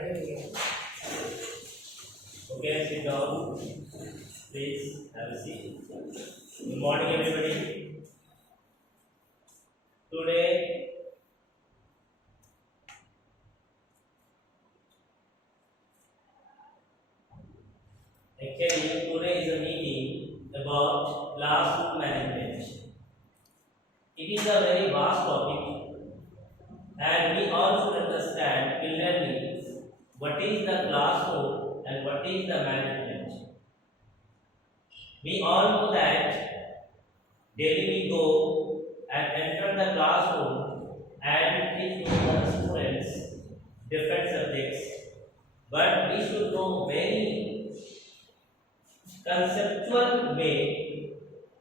Okay, sit down. Please have a seat. Good morning, everybody. Today, today is a meeting about classroom management. It is a very vast topic, and we all should understand clearly what is the classroom and what is the management. We all know that daily we go and enter the classroom and teach the students different subjects, but we should know very conceptual way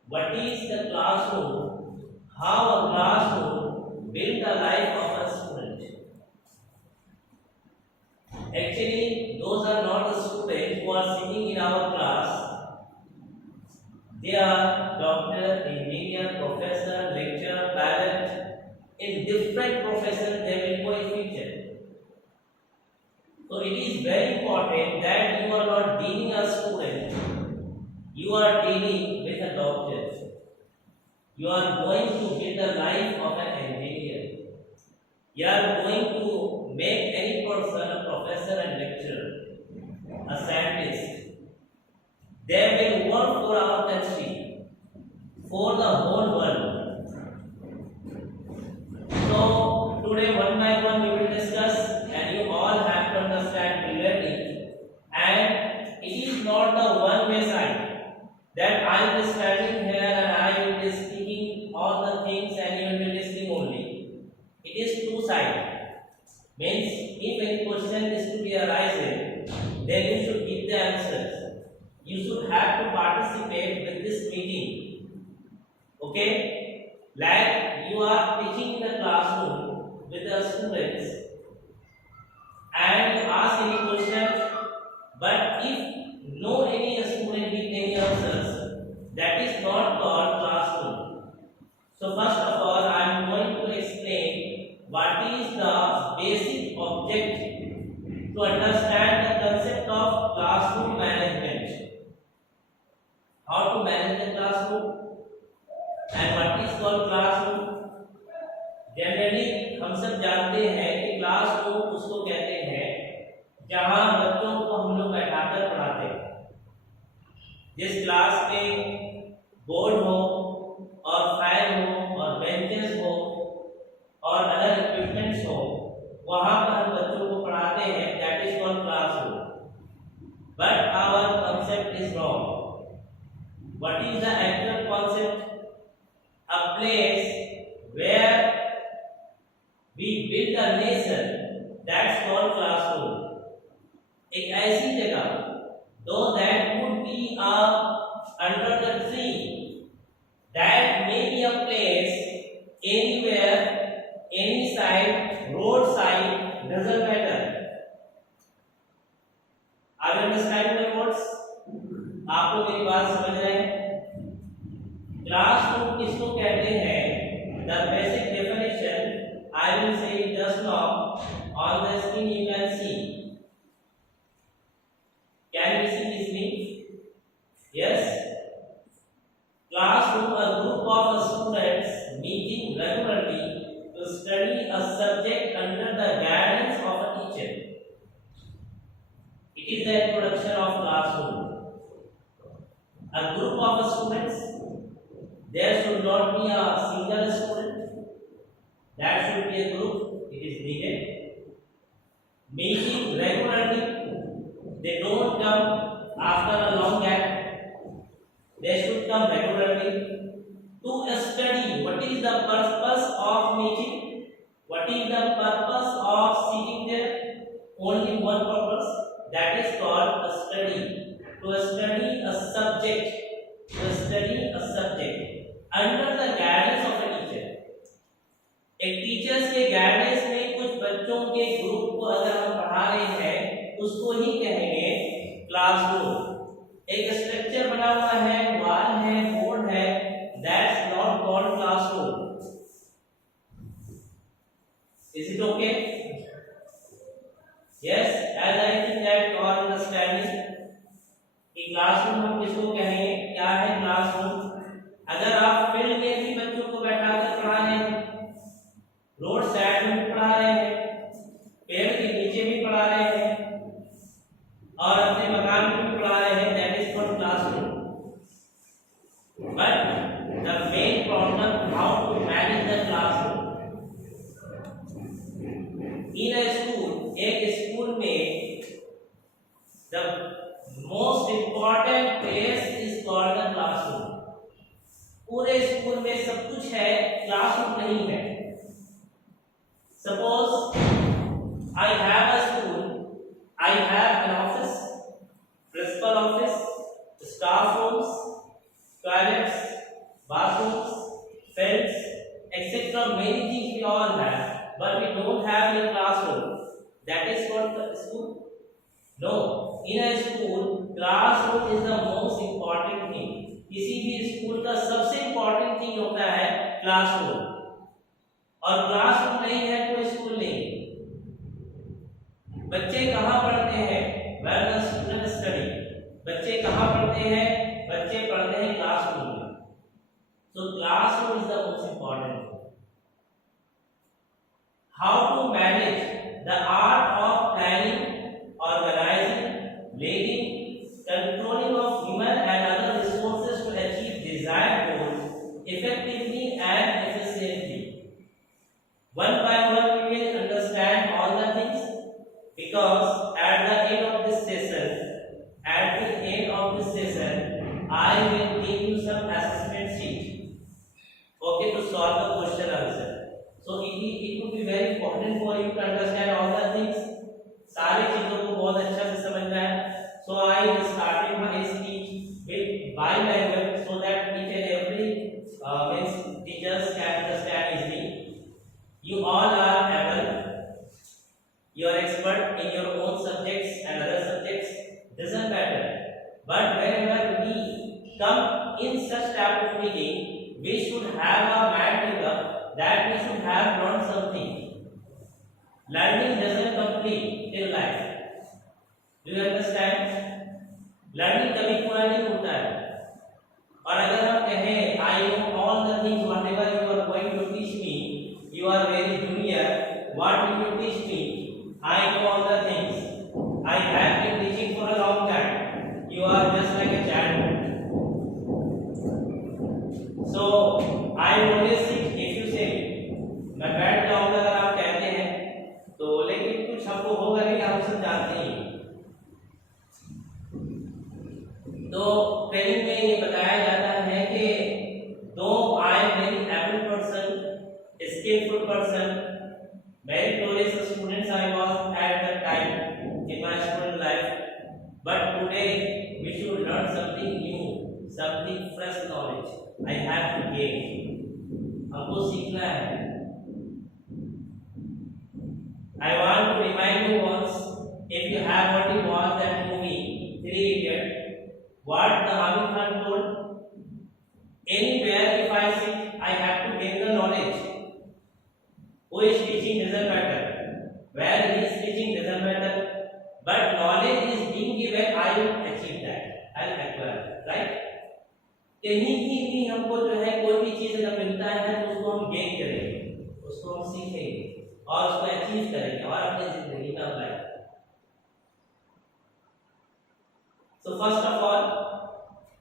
what is the classroom, how a classroom build the life of a student. Actually, those are not the students who are sitting in our class. They are doctor, engineer, professor, lecturer, pilot. In different professions, they will go in future. So it is very important that you are not dealing a student. You are dealing with a doctor. You are going to build the life of an engineer. You are going to make any person a professor and lecturer, a scientist. They will work for our country, for the whole world. So today, one by one, we will discuss, and you all have to understand clearly. And it is not the one-way side that I will be standing here and I will be speaking all the things and you will be listening only. It is two sides. Means if any question is to be arising, then you should give the answers. You should have to participate with this meeting. Okay? Like you are teaching in the classroom with the students and ask any question, but if no any student give any answers, that is not called classroom. So first of all, I am going to explain what is the basic object to understand the concept of classroom management. How to manage the classroom and what is called classroom. Generally हम सब जानते हैं कि क्लासरूम उसको कहते हैं जहां बच्चों को हम लोग बैठाकर पढ़ाते हैं. जिस क्लास में बोर्ड हो और फाइल हो और बेंचेस हो और अदर इक्विपमेंट्स हो, वहां पर हम बच्चों को पढ़ाते हैं. That is called classroom. But our concept is wrong. What is the actual concept? A place where we build a nation, that's called classroom. एक ऐसी जगह, though that would be under the tree, that may be a place anywhere, any side, road side, doesn't matter. Are you understanding my words? आप लोग मेरी बात समझ रहे हैं? क्लासरूम किसको कहते हैं? The basic definition I will say just now on the screen you can see. Can you see this mean? Yes. Classroom, a group of students meeting regularly to study a subject under the guidance of a teacher. It is the introduction of classroom. A group of students, there should not be a single student, that should be a group. It is needed. Meeting regularly, they don't come after a long gap. They should come regularly to study. What is the purpose of meeting? What is the purpose of sitting there? Only one purpose, that is called a study. To study a subject, under the guidance of a teacher. एक टीचर्स के गाइडेंस में कुछ बच्चों के ग्रुप को अगर हम पढ़ा रहे हैं, उसको ही कहेंगे क्लासरूम. एक स्ट्रक्चर बना हुआ है, वॉल है, बोर्ड है, that's not called classroom. Is it okay? Yes, as I think that you are understanding कि क्लासरूम हम किसको कहेंगे, क्या है क्लासरूम। अगर आप फील्ड में भी बच्चों को बैठाकर पढ़ा रहे हैं, रोड साइड में भी पढ़ा रहे हैं, पेड़ के नीचे भी पढ़ा रहे हैं और अपने मकान में भी पढ़ा रहे हैं, that is called classroom. But the main problem how to manage the classroom in a school. एक स्कूल में the most important place is called the classroom. पूरे स्कूल में सब कुछ है, क्लासरूम नहीं है। Suppose I have a school, I have an office, principal office, staff rooms, toilets, bathrooms, fence, etc. Many things we all have, but we don't have a classroom. That is called the school? No. In a school, classroom is the most important thing. किसी भी स्कूल का सबसे important thing होता है क्लासरूम, और क्लासरूम नहीं है तो स्कूल नहीं। बच्चे कहाँ पढ़ते हैं? Where the students study. बच्चे कहाँ पढ़ते हैं? बच्चे पढ़ते हैं क्लासरूम में। So classroom is the most important thing. How to manage the art of planning, organizing, leading, controlling of human and other resources to achieve desired goals effectively and efficiently. One by one we will understand all the things, because at the end of this session, I will give you some assessment sheet. Okay, to solve the question answer. So it would be very important for you to understand all the things. सारी चीजों को बहुत अच्छा से समझना है। So I started my speech with bilingual so that each and every means teachers can understand easily. You all are able, you are expert in your own subjects and other subjects, doesn't matter. But whenever we come in such type of meeting, we should have a mind developed that we should have learned something. Learning doesn't complete till life. Do you understand? Learning कभी पूरा नहीं होता है। और अगर हम कहें I know all the things whatever you are going to teach me, you are very junior, what will you teach me? I know all the things. I have been teaching for a long time. You are just like a child. So I always think if you say मैं बैठ जाऊंगा, अगर आप कहते हैं तो, लेकिन कुछ हमको होगा नहीं, हम सब जानते ही। तो ट्रेनिंग में ये बताया जाता है कि दो I am very able person, skilful person, meritorious students I was at that time in my student life, but today we should learn something new, something fresh knowledge. I have to gain. हमको सीखना है। I want to remind you once, if you have already watched that movie, Three Idiots, what the Amir Khan told, anywhere if I sit, I have to gain the knowledge. Who is teaching doesn't matter, where he is teaching doesn't matter, but knowledge is being given, I will achieve that, I will acquire, right? कहीं भी हमको जो है कोई भी चीज अगर मिलता है तो उसको हम गेन करेंगे, उसको हम सीखेंगे और उसको अचीव करेंगे और अपनी जिंदगी में अप्लाई करेंगे। So first of all,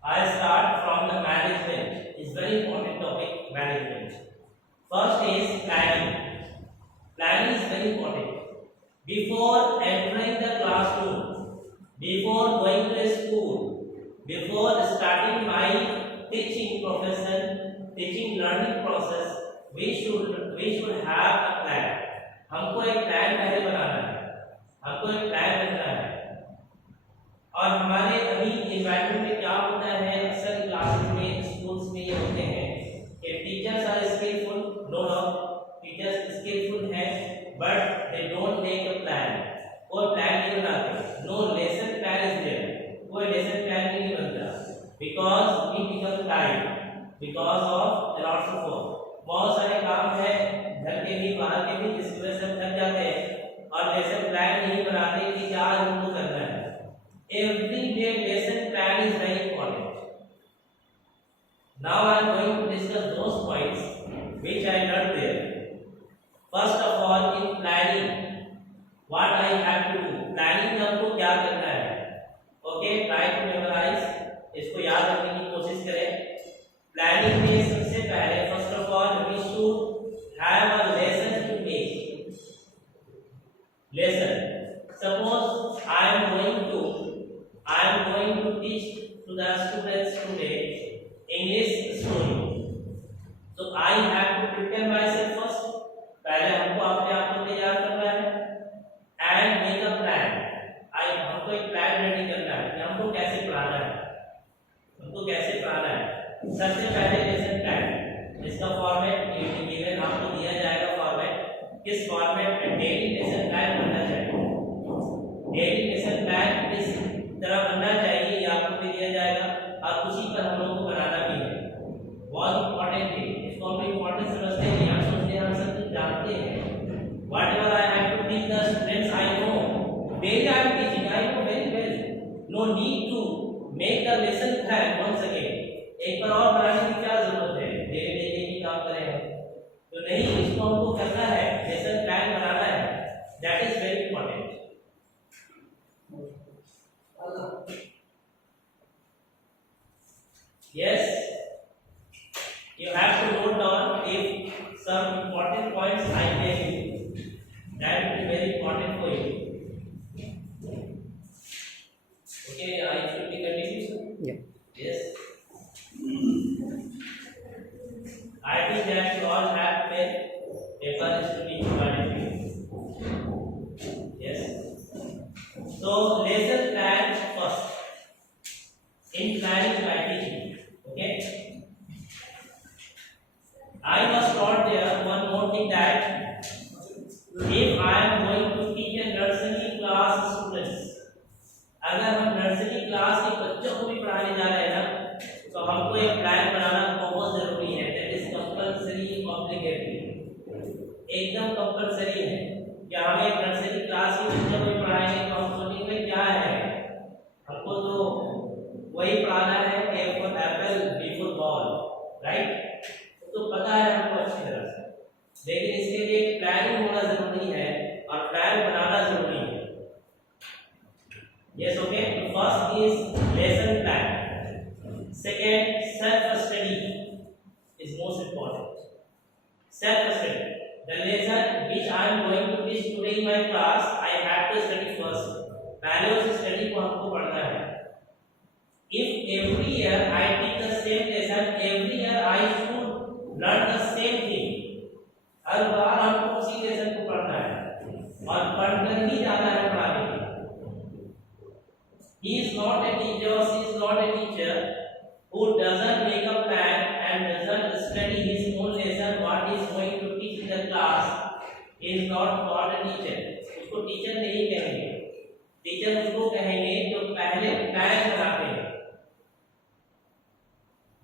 I start from the management. It's very important topic, management. First is planning. Planning is very important. Before entering the classroom, before going to a school, before starting my teaching profession, teaching learning process, we should have a plan. हमको एक प्लान पहले बनाना है, हमको एक प्लान रखना है। और हमारे अभी एनवायरनमेंट में क्या होता है, अक्सर क्लासेस में, स्कूल्स में ये होते हैं कि teachers are skilful, no doubt teachers skilful हैं, but they don't make a plan. कोई प्लान नहीं बनाते, no lesson plan is there, कोई लेसन प्लान नहीं बनता, because we become tired because of lots of work. बहुत सारे काम है घर के भी बाहर के भी, जिसकी वजह से हम थक जाते हैं और लेसन प्लान नहीं बनाते कि आज हमको करना है। Every day lesson plan is very important. Now I am going to discuss those points which I learn there. First of all, in planning what I have to do. Planning में हमको क्या करना है? ओके, ट्राई टू मेमोराइज, इसको याद रखने की कोशिश करें। प्लानिंग में सबसे पहले first of all we should have a lesson to make. Lesson, suppose I am going to teach to the students today English story, so I have to prepare myself first। पहले हमको अपने आप को तैयार करना है and make a plan। हमको एक प्लान रेडी करना है कि हमको कैसे पढ़ाना है, सबसे पहले लेसन प्लान, इसका फॉर्मेट गिवन आपको दिया जाएगा। फॉर्मेट किस फॉर्मेट में डेली लेसन प्लान बनना चाहिए, डेली लेसन प्लान किस तरह बनना चाहिए ये आपको दिया जाएगा और उसी पर हम लोगों को बनाना भी है। बहुत इंपॉर्टेंट है, इसको हम इंपॉर्टेंट समझते हैं, हम सोचते हैं हम सब कुछ जानते हैं। Whatever I have to teach the students, I know daily I am teaching, I know very well, no need to make the lesson plan once again। एक बार और बनाने की क्या जरूरत है, डेली ही काम करें हम तो नहीं, इसको हमको करना है, लेसन प्लान बनाना है, that is very important. Yes, you have to note down if some important points I tell you, that will be very important for you। Okay, I should be continuing, sir? Yeah. Yes. I think that you all have pen, paper is to be provided to you। Yes. So lesson plan first in planning my teaching। Okay, I must note there one more thing, that if I am going to teach a nursery class students, अगर हम nursery class के बच्चों को भी पढ़ाने जा रहे हैं ना, तो हमको एक प्लान बनाना बहुत जरूरी है। दैट इज कंपल्सरी, ऑब्लिगेटरी, एकदम कंपल्सरी है कि हम एक नर्सरी क्लास के बच्चों को भी पढ़ाएंगे तो हम सोचेंगे क्या है, हमको तो वही पढ़ाना है, A for apple, B for ball, right? तो पता है हमको अच्छी तरह से, लेकिन इसके लिए प्लानिंग होना जरूरी है और प्लान बनाना जरूरी है। Yes, okay. First is lesson plan. Second, self study is most important. Self study. The lesson which I am going to teach today in my class, I have to study first. पहले उस स्टडी को हमको पढ़ना है। If every year I teach the same lesson, every year I should learn the same thing। हर बार हमको उसी लेसन को पढ़ना है और पढ़कर ही जाना है पढ़ाने के लिए। He is not a teacher, or she is not a teacher who doesn't make a plan and doesn't study his own lesson what he is going to teach in the class, is not called a teacher। उसको टीचर नहीं कहेंगे, टीचर उसको कहेंगे जो पहले प्लान बनाते हैं।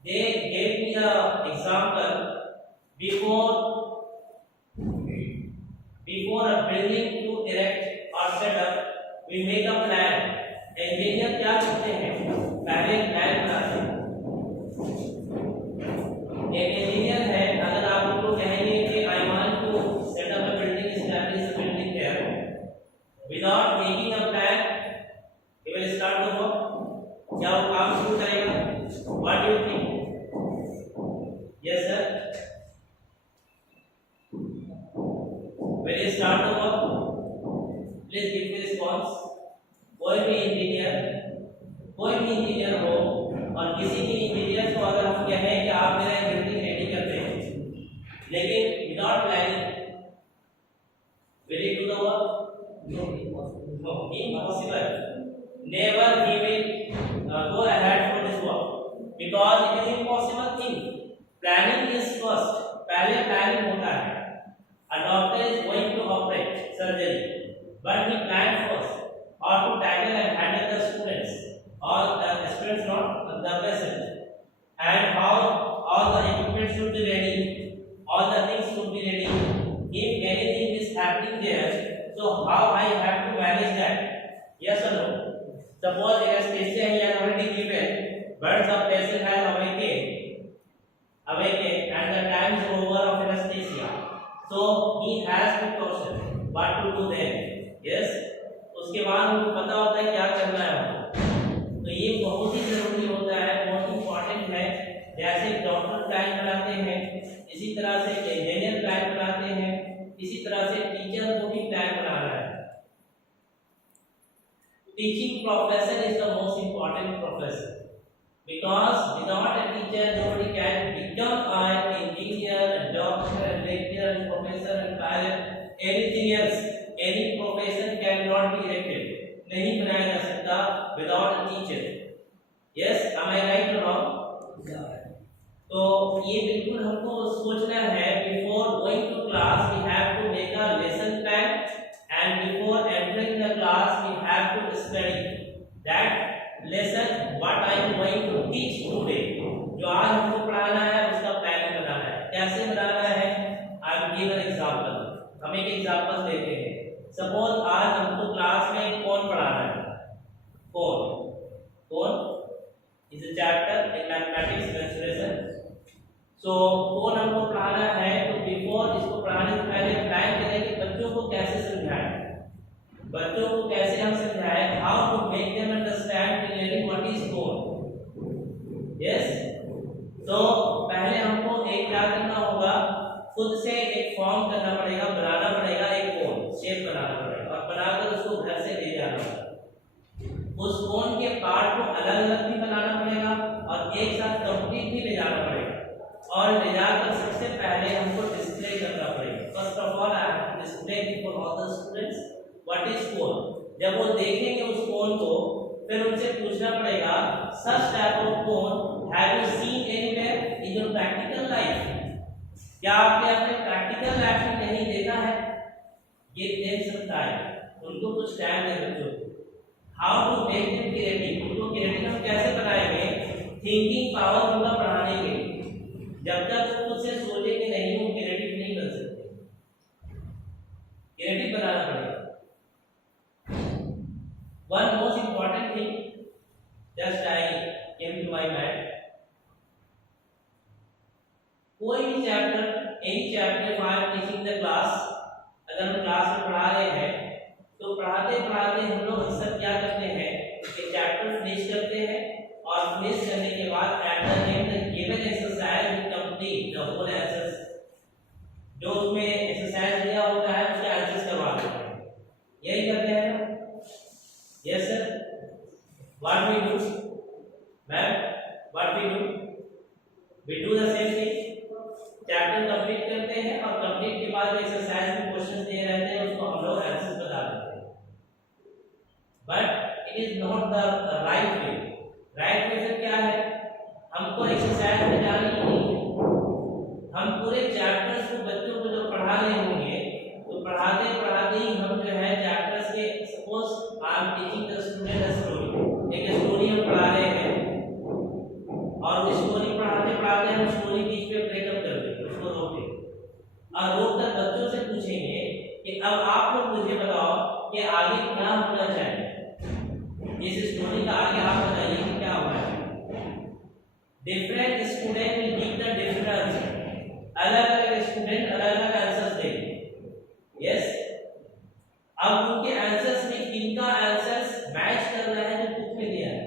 They gave me a example, before a building to erect or set up, we make a plan। Engineer क्या करते हैं, पहले प्लान बनाते हैं। एक इंजीनियर है, अगर आप उनको कहेंगे कि I want to set up a building, establish a building there, without making a plan he will start the work. क्या वो काम शुरू करेगा? What do you think? Yes sir, will he start the work? Please give me response. कोई भी इंजीनियर हो और किसी भी इंजीनियर को अगर हम कहें कि आप मेरा बिल्डिंग रेडी कर दें, लेकिन without planning, will he do the work? No, impossible. Never he will go ahead for this work because it is impossible thing। Planning is first, पहले प्लानिंग होता है। A doctor is going to operate surgery, but he planned first, or to tackle and handle the students, or the students not the patients, and how all the equipment should be ready, all the things should be ready। If anything is happening there, so how I have to manage that? Yes or no? Suppose anesthesia he has already given, but the patient has awakened and the time is over of anesthesia. So he has to caution what to do then. Yes? उसके बाद उनको पता होता है क्या करना है हमको। तो ये बहुत ही जरूरी होता है, बहुत इंपॉर्टेंट है। जैसे डॉक्टर प्लान बनाते हैं, इसी तरह से इंजीनियर प्लान बनाते हैं, इसी तरह से टीचर को भी प्लान बनाना है। Teaching profession is the most important profession because without a teacher nobody can become an engineer, a doctor, a lecturer, a professor, a pilot, anything else. Any profession cannot be erected. नहीं बनाया जा सकता without a teacher. Yes, am I right or wrong? तो ये बिल्कुल हमको सोचना है, before going to class we have to make a lesson plan and before entering the class we have to study that lesson what I am going to teach today. जो आज हमको पढ़ाना है उसका प्लानिंग बनाना है। कैसे बनाना है? I will give an example. हम एक एग्जांपल देते हैं। सपोज आज हमको क्लास में कौन पढ़ाना है? Cone is a chapter in mathematics mensuration. So cone हमको पढ़ाना है, तो बिफोर इसको पढ़ाने से पहले प्लान करें कि बच्चों को कैसे समझाएं, बच्चों को कैसे हम समझाएं, how to make them understand clearly what is कौन। यस, तो पहले हमको एक क्या करना होगा, खुद से एक फॉर्म करना पड़ेगा, बनाना पड़ेगा, एक कोन शेप बनाना पड़ेगा और बनाकर उसको घर से ले जाना होगा। उस कोन के पार्ट को अलग अलग भी बनाना पड़ेगा और एक साथ कंप्लीट भी ले जाना पड़ेगा और ले जाकर सबसे पहले हमको डिस्प्ले करना पड़ेगा। First of all I have to display for all the students what is cone. जब वो देखेंगे उस कोन को, फिर उनसे पूछना पड़ेगा such type of cone have you seen anywhere in your practical life. क्या आपने अपने प्रैक्टिकल लाइफ में कहीं देखा है? ये देख सकता है। उनको कुछ टाइम दे बच्चों को। How to make them creative, उनको क्रिएटिव हम कैसे बनाएंगे? थिंकिंग पावर उनका बढ़ाने के। जब तक वो खुद से सोचेंगे नहीं, वो क्रिएटिव नहीं बन सकते। क्रिएटिव बनाना पड़ेगा। One most important thing just I came to my mind, कोई भी chapter, any chapter if I am teaching the class, अगर हम क्लास में पढ़ा रहे हैं तो पढ़ाते पढ़ाते हम लोग अक्सर क्या करते हैं कि चैप्टर फिनिश करते हैं और फिनिश करने के बाद at the end given exercise we complete the whole answers. जो उसमें एक्सरसाइज दिया होता है उसके आंसर्स करवा देते हैं। यही करते हैं ना? Yes sir, what we do ma'am, what we do the same thing. Chapter complete करते हैं और कंप्लीट के बाद एक्सरसाइज में क्वेश्चंस दिए रहते हैं, उसको हम लोग आंसर्स बता देते हैं। But it is not the right way. Right way फिर क्या है? हमको एक्सरसाइज में जाना ही नहीं है। हम पूरे चैप्टर्स को बच्चों को जो पढ़ा रहे होंगे तो पढ़ाते पढ़ाते ही हम जो है चैप्टर्स के, suppose I am teaching the student a story, एक स्टोरी हम पढ़ा रहे हैं और वो स्टोरी पढ़ाते पढ़ाते हम स्टोरी बीच में ब्रेकअप कर देंगे, उसको रोक देंगे और रोककर बच्चों से पूछेंगे कि अब आप लोग मुझे बताओ कि आगे क्या होना चाहिए, इस स्टोरी का आगे आप बताइए कि क्या होना चाहिए। Different student will give the different answer, अलग अलग स्टूडेंट अलग अलग आंसर्स देंगे। यस, अब उनके आंसर्स में किनका आंसर्स मैच कर रहा है जो बुक में दिया है।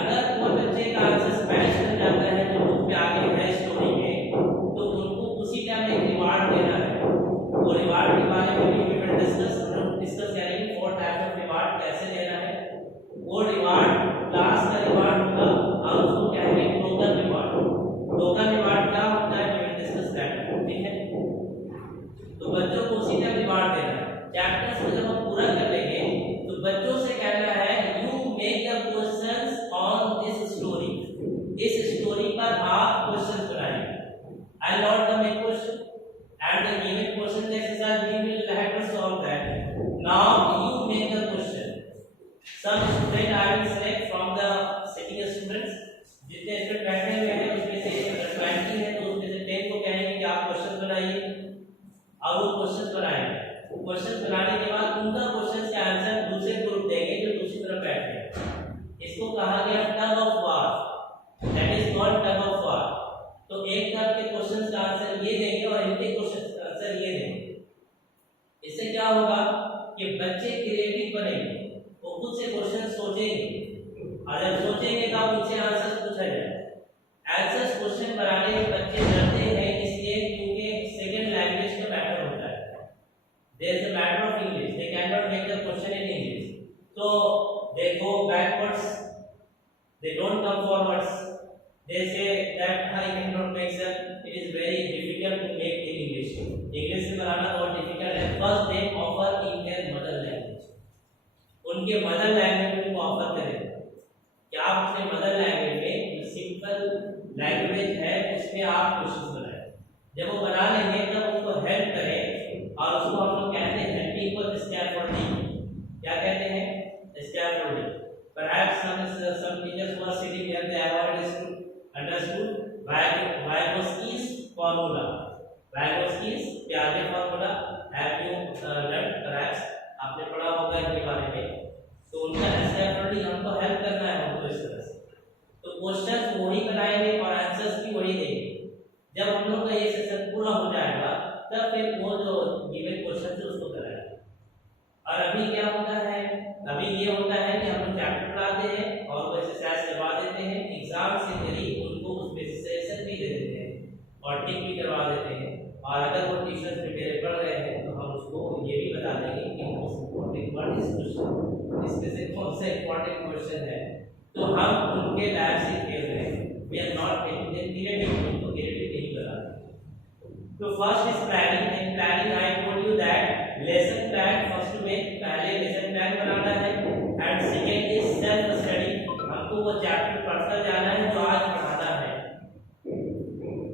अगर कोई बच्चे का आंसर मैच कर जाता है जो बुक में आगे है स्टोरी में, तो उनको उसी टाइम एक रिवार्ड देना है। वो रिवार्ड के बारे में भी हम डिस्कस करेंगे, 4 टाइप्स ऑफ रिवार्ड कैसे देना है। वो रिवार्ड क्लास का रिवार्ड होगा और उसको कहेंगे टोकन रिवार्ड। टोकन रिवार्ड क्या होता है हम डिस्कस करेंगे, ठीक है। तो बच्चों को उसी टाइम रिवार्ड देना है। चैप्टर्स को जब हम पूरा कर लेंगे तो बच्चों से कहना है you make the questions on this story. इस स्टोरी पर आप क्वेश्चन बनाइए। I not the make question and the given question exercise we will have to solve that. Now you make the question. Some student I will select from the sitting students, जितने student बैठे हुए हैं उसमें से 20 है तो उसमें से 10 को कहेंगे कि आप क्वेश्चन बनाइए और वो क्वेश्चन बनाएंगे। क्वेश्चन बनाने के बाद उनका क्वेश्चन के आंसर दूसरे ग्रुप देंगे जो दूसरी तरफ बैठे हैं। इसको कहा गया tug of war, that is called tug of war. तो एक तरफ के क्वेश्चन का आंसर ये देंगे और इनके क्वेश्चन का आंसर ये देंगे। इससे क्या होगा कि बच्चे क्रिएटिव बनेंगे, वो खुद से क्वेश्चन सोचेंगे, और जब सोचेंगे तो उनसे आंसर पूछा जाए। आंसर क्वेश्चन बनाने में बच्चे डरते हैं इसलिए क्योंकि सेकंड लैंग्वेज का मैटर होता है। There is a matter of English, they cannot make the question in English, so they go backwards, they don't come forwards, they say that I cannot make sir, it is very difficult to make in English, English में बनाना बहुत difficult है। First they offer in their mother language, उनके mother language में ऑफर करें कि आप अपने mother language में जो सिंपल लैंग्वेज है उसमें आप क्वेश्चन बनाएं। जब वो बना लेंगे तब उनको हेल्प करें, और उसको हम लोग कहते हैं हेल्पिंग को स्कैफोल्डिंग। क्या कहते हैं? Scaffolding. Perhaps some teachers who are sitting here they have understood Vygotsky's formula. Vygotsky's प्याजे formula have you learned perhaps, आपने पढ़ा होगा इनके बारे में। तो उनका स्कैफोल्डिंग हमको हेल्प करना है हमको इस तरह से। तो क्वेश्चंस वही बनाएंगे और आंसर्स भी वही देंगे। जब हम लोग का ये सेशन पूरा हो जाएगा तब फिर वो जो गिवन क्वेश्चन है उसको कराएंगे। और अभी क्या होता है, अभी ये होता है कि हम लोग चैप्टर पढ़ाते हैं और वो एक्सरसाइज करवा देते हैं, एग्जाम से करीब उनको उसमें सेशन भी दे देते हैं और टिक भी करवा देते हैं। और अगर वो ट्यूशन प्रिपेयर कर रहे हैं तो हम उसको ये भी बता देंगे कि most important what is question, इसमें से कौन सा इंपॉर्टेंट क्वेश्चन है। तो हम उनके लैब से खेल रहे हैं, we are not taking them creative, उनको क्रिएटिव नहीं बना रहे। तो first is planning. In planning I told you that lesson plan first में पहले लेसन प्लान बनाना है, and second is self study, हमको वो चैप्टर पढ़कर जाना है जो आज पढ़ाना है।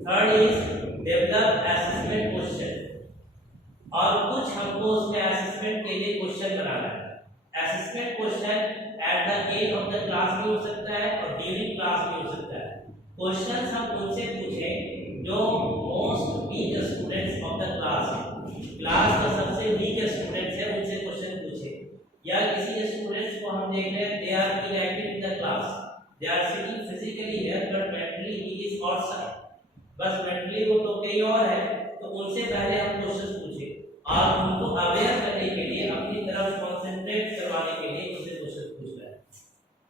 Third is develop assessment question, और कुछ हमको उसमें असेसमेंट के लिए क्वेश्चन बनाना है। Assessment question eight the end of the class भी हो सकता है और ड्यूरिंग क्लास भी हो सकता है। क्वेश्चंस हम उनसे पूछें जो most weak students of the class है, क्लास का सबसे वीक स्टूडेंट्स है, उनसे क्वेश्चन पूछे। या किसी स्टूडेंट्स को हम देख रहे हैं they are inactive in the class, they are sitting physically here but mentally he is outside, बस मेंटली वो तो कहीं और है। तो उनसे पहले हम क्वेश्चन पूछे और उनको अवेयर करने के लिए अपनी तरफ कंसंट्रेट करवाने के लिए उनसे क्वेश्चन पूछ रहे हैं।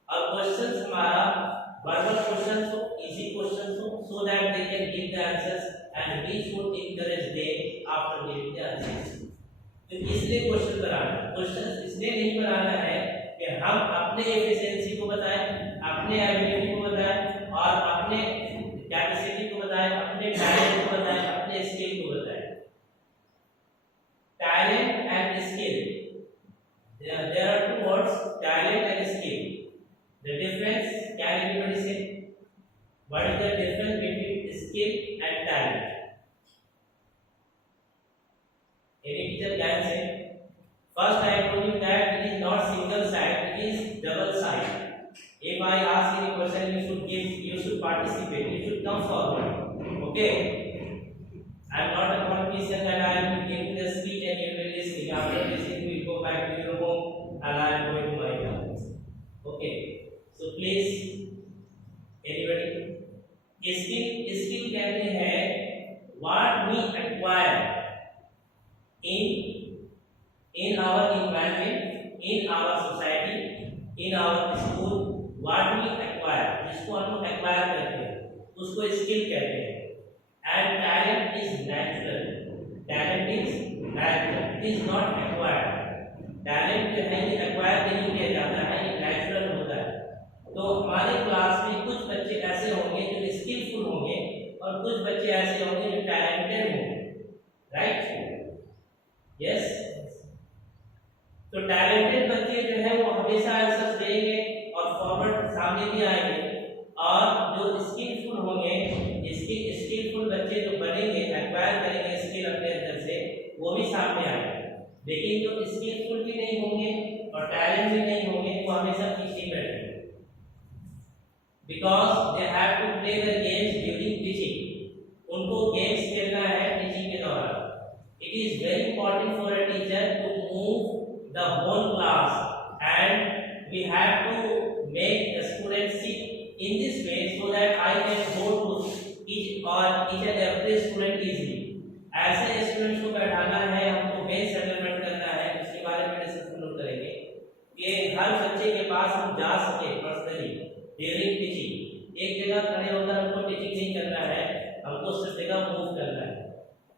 अब क्वेश्चंस हमारा वर्बल क्वेश्चंस हो, इजी क्वेश्चंस हो, so that they can give the answers and we should encourage them after giving the answers. तो इसलिए क्वेश्चन बनाना, क्वेश्चंस इसलिए नहीं बनाना है कि हम अपने एफिशिएंसी को बताएं, अपने एबिलिटी को बताएं और अपने कैपेसिटी को बताएं, अपने टैलेंट को बताएं, अपने स्किल को बताएं। Talent and skill, there are two words, talent and skill. The difference, can anybody say what is the difference between skill and talent? Any teacher can say? First I told you that it is not single side, it is double side. If I ask any question, you should participate, you should come forward. Okay, I am not a politician that I am giving the speech and you will listen. After listening, we go back to your home and I am going to my house. Okay, so please, anybody? Skill कहते हैं what we acquire in our environment, in our society, in our school, what we acquire, जिसको हम लोग acquire करते हैं उसको skill कहते हैं। And talent is natural, talent is natural, it is not acquired. Talent जो है ये acquire नहीं किया जाता है, ये natural होता है। तो हमारे क्लास में कुछ बच्चे ऐसे होंगे जो स्किलफुल होंगे और कुछ बच्चे ऐसे होंगे जो टैलेंटेड होंगे, राइट? यस। तो टैलेंटेड बच्चे जो है वो हमेशा आंसर्स देंगे और फॉरवर्ड सामने भी आएंगे, और जो स्किलफुल होंगे, स्किलफुल बच्चे जो बनेंगे, एक्वायर करेंगे स्किल अपने अंदर से, वो भी सामने आएंगे। लेकिन जो स्किलफुल भी नहीं होंगे और टैलेंट भी नहीं होंगे वो हमेशा पीछे बैठेंगे, because they have to play the games during teaching. उनको गेम्स खेलना है टीचिंग के दौरान, it is very important for a teacher to move the whole class, and we have to make the students sit in this way so that I can go to each and every student easily. ऐसे स्टूडेंट्स को बैठाना है, हमको base settlement करना है, इसके बारे में डिस्कशन करेंगे कि हर बच्चे के पास हम जा सके पर्सनली ड्यूरिंग टीचिंग। एक जगह खड़े होकर हमको टीचिंग नहीं करना है, हमको सब जगह मूव करना है।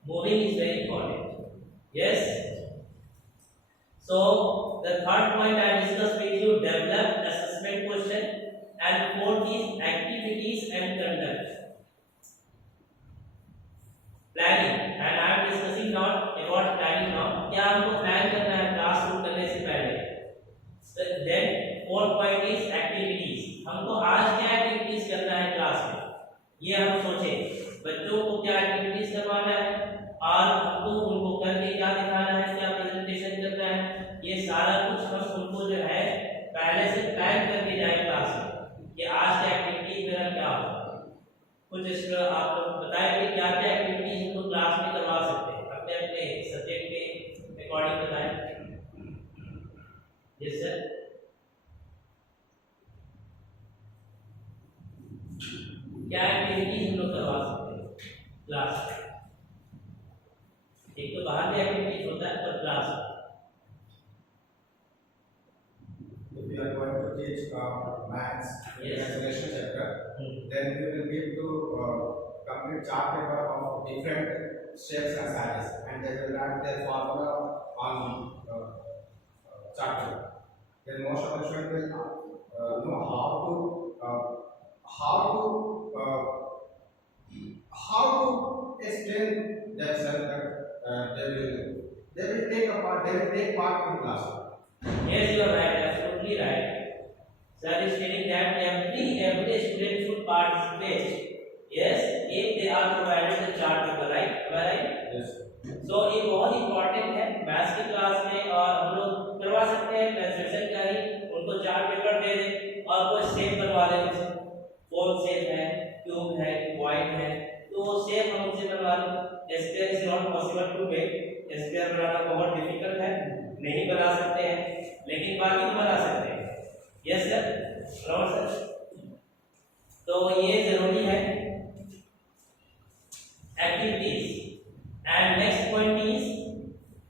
Moving is very important. Yes, so the third point I discussed with you, develop assessment question, and fourth is activities and conduct. Planning, and I am discussing not about planning now. क्या हमको प्लान करना है क्लास शुरू करने से पहले। Then fourth point is activities, हमको आज क्या एक्टिविटीज करना है क्लास में, ये हम सोचें बच्चों को क्या एक्टिविटीज करवाना है और हमको उनको करके क्या दिखाना है, क्या प्रेजेंटेशन करना है, ये सारा कुछ हम उनको जो है पहले से प्लान करके जाए क्लास में कि आज का एक्टिविटी मेरा क्या होगा। कुछ इसका आप लोग बताएं कि क्या क्या एक्टिविटीज हमको क्लास में करवा सकते हैं, अपने अपने सब्जेक्ट के अकॉर्डिंग बताएं। यस सर, क्या एक्टिविटीज हम लोग करवा सकते हैं क्लास में? एक तो बाहर में एक्टिविटीज होता है पर क्लास में if you are going to teach maths calculation chapter, then you will give to complete chart paper of different shapes and sizes, and they will write their formula on chart paper. Then most of the students will know how to explain themselves that they will take part in class. Yes, you are right, absolutely right. Sir is stating that every student should participate. Yes, if they are provided the chart paper, right? Am I right? Yes. So ये बहुत इम्पोर्टेंट है मैथ्स की क्लास में, और हम लोग करवा सकते हैं कंसेप्शन का ही, उनको चार्ट पेपर दे दें और कोई शेप बनवा लें, जैसे फोन शेप है, क्यूब है, क्यूबॉइड है, तो वो शेप हम उनसे बनवा लें। Square is not possible to make, square बनाना बहुत डिफिकल्ट है, नहीं बना सकते हैं, लेकिन बाकी तो बना सकते हैं। यस सर, राउंड सर, तो ये जरूरी है एक्टिविटीज। And next